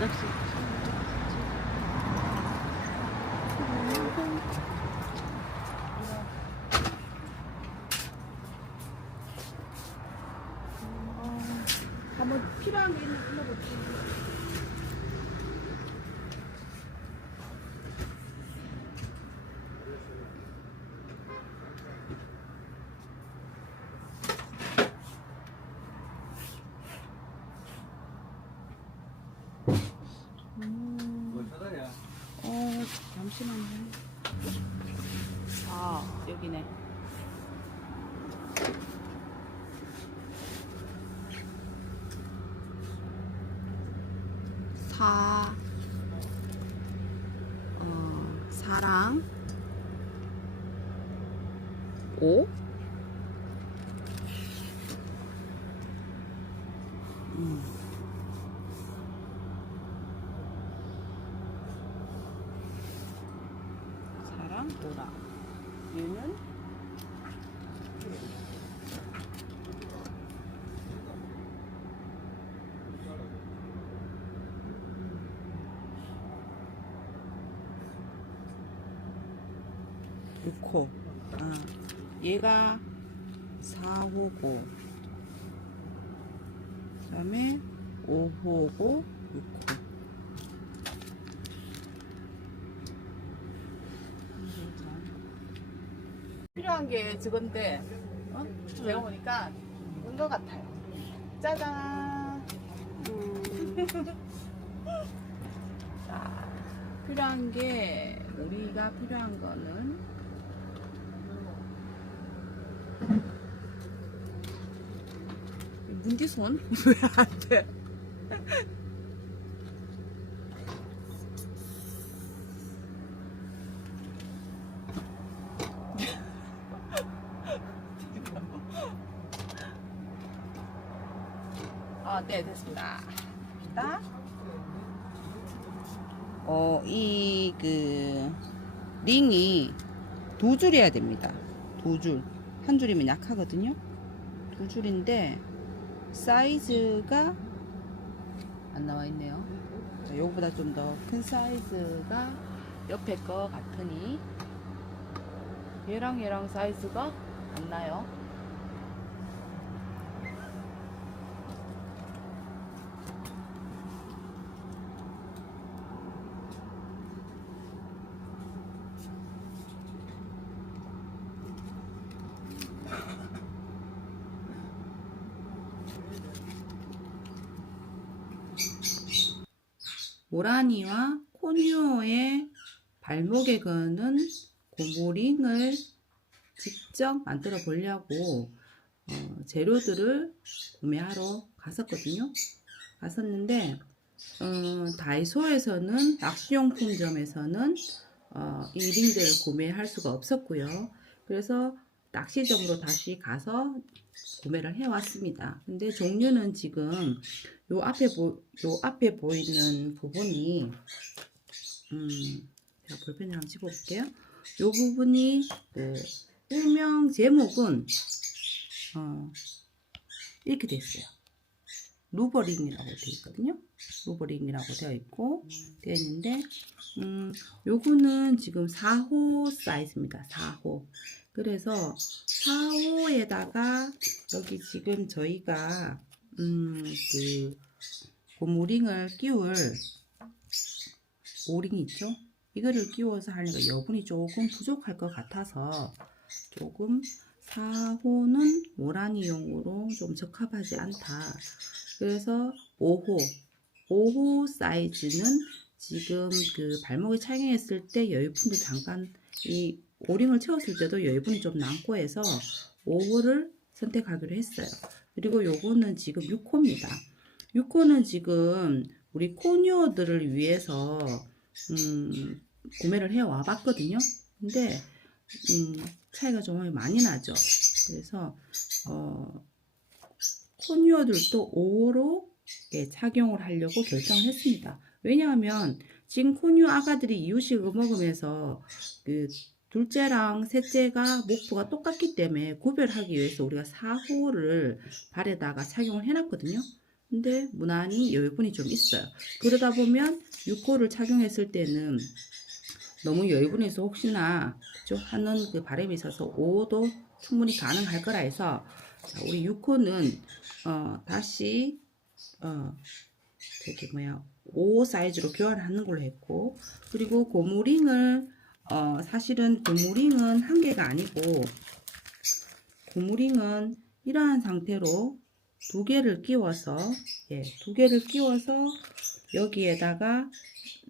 낚시. 한번 필요한 게 있는 불러볼게. 뭘 잠시만요. 아, 여기네. 사, 어, 사랑, 오, 음. 사랑, 오라. 얘는 육호 아, 얘가 4호고 그 다음에 5호고 6호. 필요한 게 저건데 어? 제가 보니까 이거 같아요. 짜잔. 자, 필요한 게 우리가 필요한 거는 문디손 왜 안 돼? 네, 됐습니다. 봅시다. 어, 이, 그, 링이 두 줄이어야 됩니다. 두 줄. 한 줄이면 약하거든요. 두 줄인데, 사이즈가 안 나와 있네요. 자, 요거보다 좀 더 큰 사이즈가 옆에 거 같으니, 얘랑 얘랑 사이즈가 안 나요. 모라니와 코뉴어의 발목에 거는 고무링을 직접 만들어 보려고 어, 재료들을 구매하러 갔었거든요. 갔었는데 어, 다이소에서는 낚시용품점에서는 어, 이 링들을 구매할 수가 없었고요. 그래서 낚시점으로 다시 가서 구매를 해왔습니다. 근데 종류는 지금 요 앞에 보, 요 앞에 보이는 부분이 음, 제가 볼펜이랑 찍어볼게요. 요 부분이 그 일명 제목은 어, 이렇게 돼 있어요. 루버링이라고 되어 있거든요. 루버링이라고 되어 있고 되어 있는데 음, 요거는 지금 4호 사이즈입니다. 4호. 그래서 4호에다가 여기 지금 저희가 음, 그 고무링을 끼울 오링이 있죠? 이거를 끼워서 하려니까 여분이 조금 부족할 것 같아서 조금 4호는 모라니용으로 좀 적합하지 않다. 그래서 5호, 5호 사이즈는 지금 그 발목에 착용했을 때 여유분도 잠깐 이 오링을 채웠을 때도 여유분이 좀 남고 해서 5호를 선택하기로 했어요. 그리고 요거는 지금 6호입니다. 6호는 지금 우리 코뉴어들을 위해서 음, 구매를 해 와 봤거든요. 근데 음, 차이가 좀 많이 나죠. 그래서 어, 코뉴어들도 5호로 예, 착용을 하려고 결정을 했습니다. 왜냐하면 지금 코뉴 아가들이 이유식을 먹으면서 그 둘째랑 셋째가 목표가 똑같기 때문에 구별하기 위해서 우리가 4호를 발에다가 착용을 해놨거든요. 근데 무난히 여유분이 좀 있어요. 그러다 보면 6호를 착용했을 때는 너무 여유분이 있어 혹시나 그죠? 하는 그 바람이 있어서 5호도 충분히 가능할 거라 해서 자, 우리 6호는 어, 다시 어, 저기 뭐야 5 사이즈로 교환하는 걸로 했고 그리고 고무링을 어, 사실은 고무링은 한 개가 아니고 고무링은 이러한 상태로 두 개를 끼워서 예, 두 개를 끼워서 여기에다가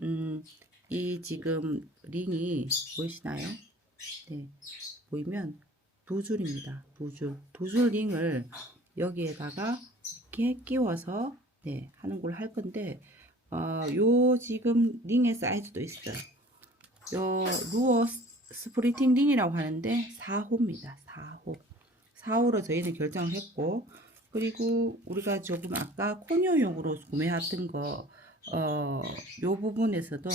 음, 이 지금 링이 보이시나요? 네, 보이면 두 줄입니다. 두 줄, 두 줄 링을 여기에다가 이렇게 끼워서 네, 하는 걸 할 건데 어, 요 지금 링의 사이즈도 있어요. 요 루어 스프리팅 링이라고 하는데 4호입니다. 4호. 4호로 저희는 결정을 했고 그리고 우리가 조금 아까 코니어용으로 구매했던 거 어, 요 부분에서도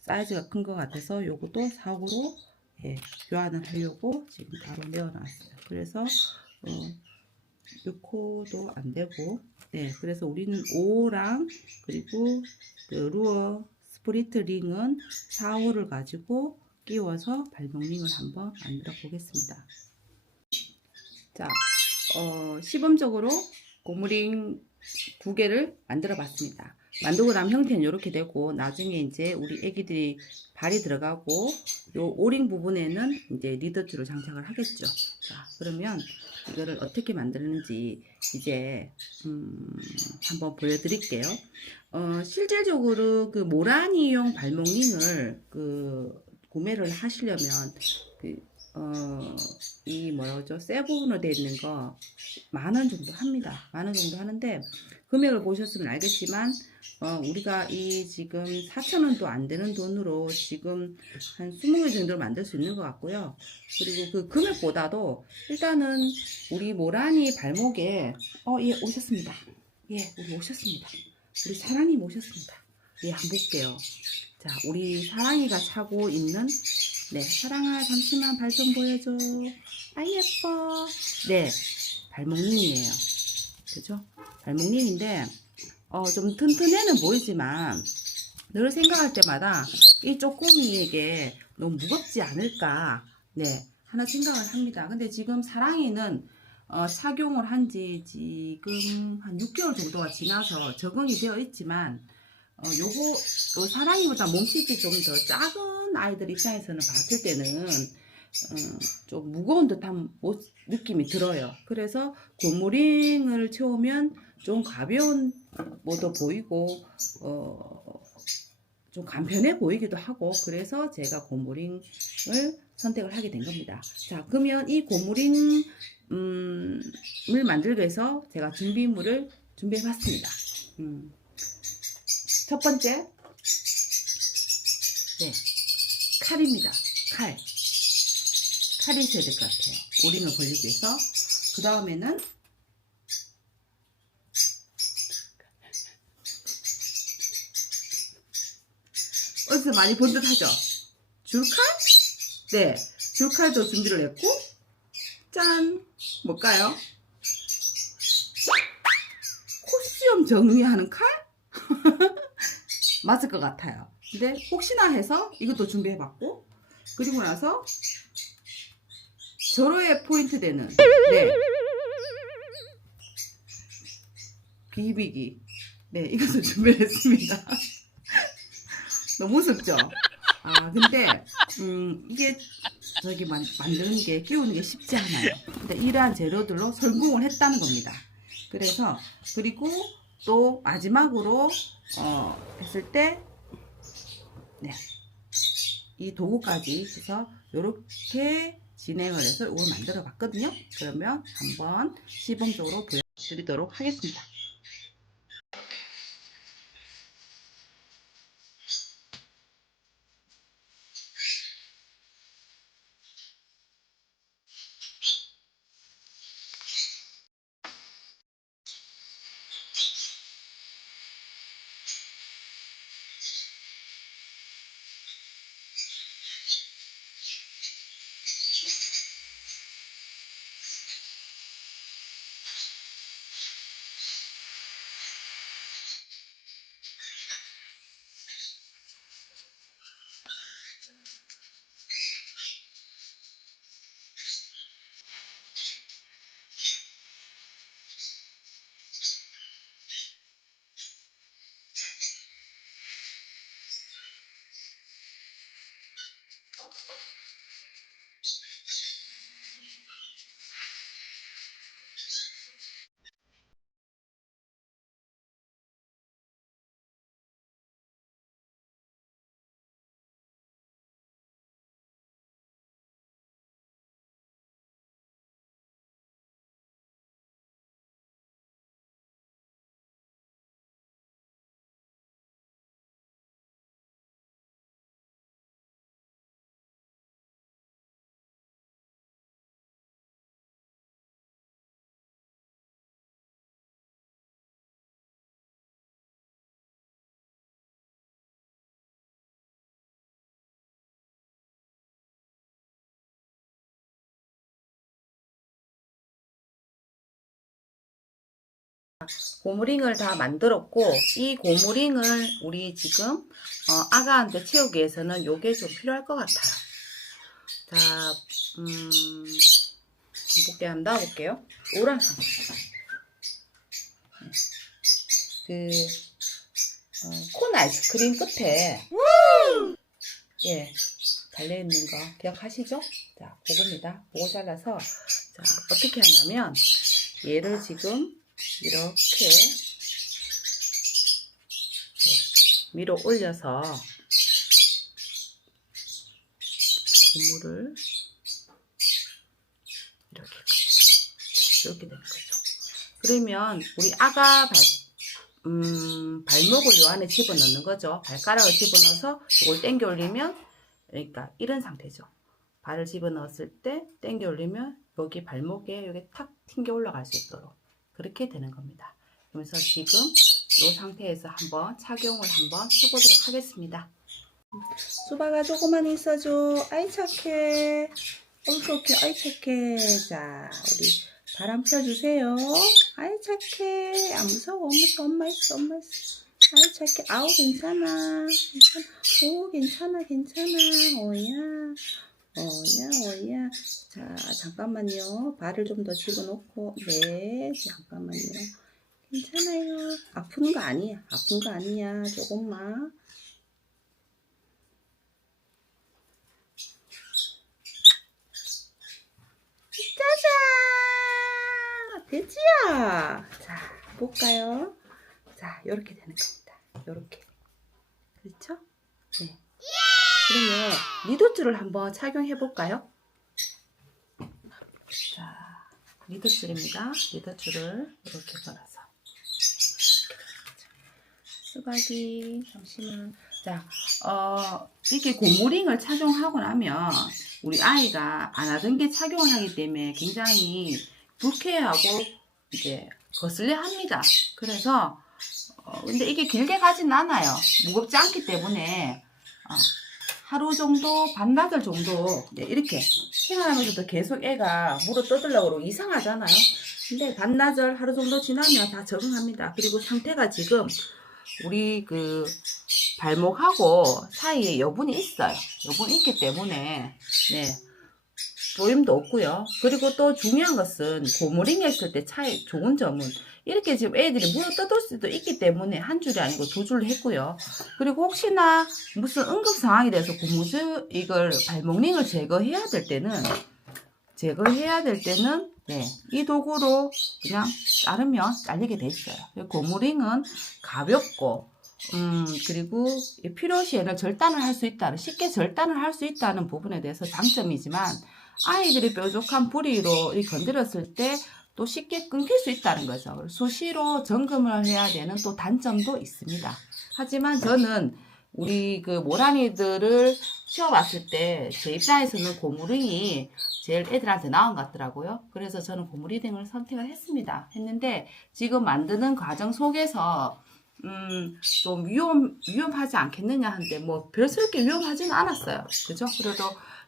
사이즈가 큰 것 같아서 요것도 4호로 예, 교환을 하려고 지금 바로 내어놨어요. 그래서 어, 6호도 안 되고 네, 그래서 우리는 5호랑 그리고 그 루어 스프리트 링은 4호를 가지고 끼워서 발목 링을 한번 만들어 보겠습니다. 자, 어, 시범적으로 고무링 두 개를 만들어 봤습니다. 나면 형태는 이렇게 되고 나중에 이제 우리 애기들이 발이 들어가고 요 오링 부분에는 이제 리더줄을 장착을 하겠죠. 자, 그러면 이거를 어떻게 만드는지 이제 음, 한번 보여드릴게요. 어, 실질적으로 그 모라니용 발목링을 그 구매를 하시려면 그, 어, 이 뭐라 그러죠? 새 부분으로 되어 있는 거 만 원 정도 합니다. 만 원 정도 하는데 금액을 보셨으면 알겠지만 어, 우리가 이 지금 4,000원도 안 되는 돈으로 지금 한 20개 정도를 만들 수 있는 것 같고요. 그리고 그 금액보다도 일단은 우리 모라니 발목에 어, 예, 오셨습니다. 예, 우리 오셨습니다. 우리 사랑이 오셨습니다. 예, 한번 볼게요. 자, 우리 사랑이가 차고 있는 네, 사랑아 잠시만 발 좀 보여줘. 아 예뻐. 네, 발목링이에요. 그죠? 발목링인데 어, 좀 튼튼해는 보이지만 늘 생각할 때마다 이 쪼꼬미에게 너무 무겁지 않을까 네 하나 생각을 합니다. 근데 지금 사랑이는 어, 착용을 한 지 지금 한 6개월 정도가 지나서 적응이 되어 있지만 어, 요거 요 사랑이보다 몸집이 좀 더 작은 아이들 입장에서는 봤을 때는 어, 좀 무거운 듯한 모- 느낌이 들어요. 그래서 고무링을 채우면 좀 가벼운 뭐도 보이고 어, 좀 간편해 보이기도 하고 그래서 제가 고무링을 선택을 하게 된 겁니다. 자 그러면 이 고무링 음, 을 만들기 위해서 제가 준비물을 준비해 봤습니다. 음, 첫 번째 네 칼입니다. 칼 있어야 될 것 같아요. 오링을 벌리기 위해서 그 다음에는 어디서 많이 본 듯 하죠? 줄칼? 네, 줄칼도 준비를 했고, 짠! 뭘까요? 코시엄 정리하는 칼? 맞을 것 같아요. 근데 혹시나 해서 이것도 준비해봤고, 그리고 나서 절호의 포인트 되는, 네. 비비기. 네, 이것도 준비했습니다. 너무 무섭죠? 아, 근데, 음, 이게, 저기 만, 만드는 게, 끼우는 게 쉽지 않아요. 근데 이러한 재료들로 성공을 했다는 겁니다. 그래서, 그리고 또 마지막으로, 어, 했을 때, 네. 이 도구까지 해서, 요렇게 진행을 해서 이걸 만들어 봤거든요. 그러면 한번 시범적으로 보여드리도록 하겠습니다. 고무링을 다 만들었고 이 고무링을 우리 지금 어, 아가한테 채우기 위해서는 요게 좀 필요할 것 같아요. 자, 음, 볼게 한다 볼게요. 오란색. 그 어, 콘 아이스크림 끝에 예 달려 있는 거 기억하시죠? 자, 그겁니다. 그거 잘라서 자 어떻게 하냐면 얘를 지금 이렇게 네, 위로 올려서 고무를 이렇게 가지고 이렇게 되는 거죠. 그러면 우리 아가 발, 음, 발목을 요 안에 집어넣는 거죠. 발가락을 집어넣어서 이걸 당겨 올리면 그러니까 이런 상태죠. 발을 집어넣었을 때 당겨 올리면 여기 발목에 여기 탁 튕겨 올라갈 수 있도록 그렇게 되는 겁니다. 그래서 지금 이 상태에서 한번 착용을 한번 해보도록 하겠습니다. 수박아 조금만 있어줘. 아이 착해. 어이렇게 아이 착해. 자 우리 바람 펴주세요. 아이 착해. 안 무서워. 무서워. 엄마 있어. 엄마 있어. 아이 착해. 아우 괜찮아. 괜찮아. 오 괜찮아. 괜찮아. 오야. 오야 오야. 자 잠깐만요. 발을 좀 더 집어넣고. 네 잠깐만요. 괜찮아요. 아픈 거 아니야. 아픈 거 아니야. 조금만. 짜잔! 돼지야! 자, 볼까요? 자, 요렇게 되는 겁니다. 요렇게. 그렇죠? 네. 그러면 리도줄을 한번 착용해 볼까요? 자, 리도줄입니다. 리도줄을 이렇게 걸어서. 수박이, 잠시만. 자, 어, 이렇게 고무링을 착용하고 나면 우리 아이가 안 하던 게 착용을 하기 때문에 굉장히 불쾌하고 이제 거슬려 합니다. 그래서 어, 근데 이게 길게 가진 않아요. 무겁지 않기 때문에 어, 하루 정도 반나절 정도 네, 이렇게 생활하면서도 계속 애가 물어 떠들려고 그러고 이상하잖아요. 근데 반나절 하루 정도 지나면 다 적응합니다. 그리고 상태가 지금 우리 그 발목하고 사이에 여분이 있어요. 여분이 있기 때문에 네 보임도 없고요. 그리고 또 중요한 것은 고무링 했을 때 차이 좋은 점은 이렇게 지금 애들이 물어 뜯을 수도 있기 때문에 한 줄이 아니고 두 줄을 했고요. 그리고 혹시나 무슨 응급 상황이 돼서 고무줄 이걸 발목링을 제거해야 될 때는 제거해야 될 때는 네, 이 도구로 그냥 자르면 잘리게 돼 있어요. 고무링은 가볍고 음, 그리고 이 필요 시에는 절단을 할 수 있다는, 쉽게 절단을 할 수 있다는 부분에 대해서 장점이지만, 아이들이 뾰족한 부리로 이 건드렸을 때 또 쉽게 끊길 수 있다는 거죠. 수시로 점검을 해야 되는 또 단점도 있습니다. 하지만 저는 우리 그 모란이들을 키워봤을 때 제 입장에서는 고무링이 제일 애들한테 나은 것 같더라고요. 그래서 저는 고무리등을 선택을 했습니다. 했는데 지금 만드는 과정 속에서 음, 좀 위험, 위험하지 않겠느냐 한데, 뭐, 별스럽게 위험하지는 않았어요. 그죠? 그래도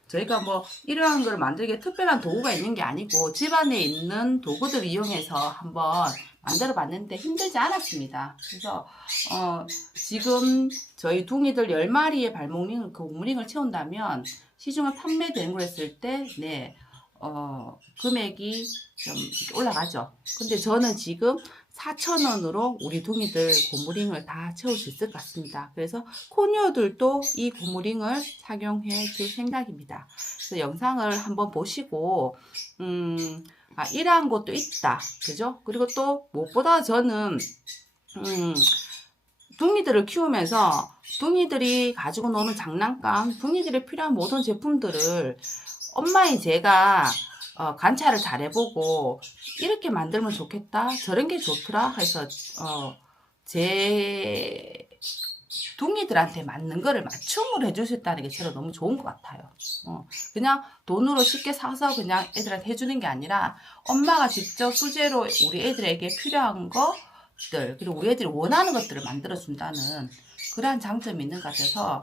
저희가 뭐, 이러한 걸 만들기에 특별한 도구가 있는 게 아니고, 집안에 있는 도구들을 이용해서 한번 만들어 봤는데 힘들지 않았습니다. 그래서, 어, 지금 저희 둥이들 10마리의 발목링을, 그 고무링을 채운다면, 시중에 판매되는 걸 했을 때, 네, 어, 금액이 좀 올라가죠. 근데 저는 지금 4,000원으로 우리 둥이들 고무링을 다 채울 수 있을 것 같습니다. 그래서 코니어들도 이 고무링을 착용해 줄 생각입니다. 그래서 영상을 한번 보시고, 음, 아, 이러한 것도 있다. 그죠? 그리고 또 무엇보다 저는, 음, 둥이들을 키우면서 둥이들이 가지고 노는 장난감, 둥이들이 필요한 모든 제품들을 엄마인 제가 어, 관찰을 잘 해보고 이렇게 만들면 좋겠다 저런 게 좋더라 해서 어, 제 둥이들한테 맞는 거를 맞춤으로 있다는 게 저는 너무 좋은 것 같아요. 어, 그냥 돈으로 쉽게 사서 그냥 애들한테 해주는 게 아니라 엄마가 직접 수제로 우리 애들에게 필요한 것들 그리고 우리 애들이 원하는 것들을 만들어준다는 그러한 장점이 있는 것 같아서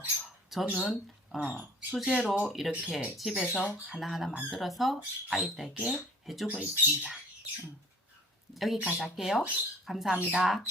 저는 어, 수제로 이렇게 집에서 하나하나 만들어서 아이들에게 해주고 있습니다. 음. 여기까지 할게요. 감사합니다.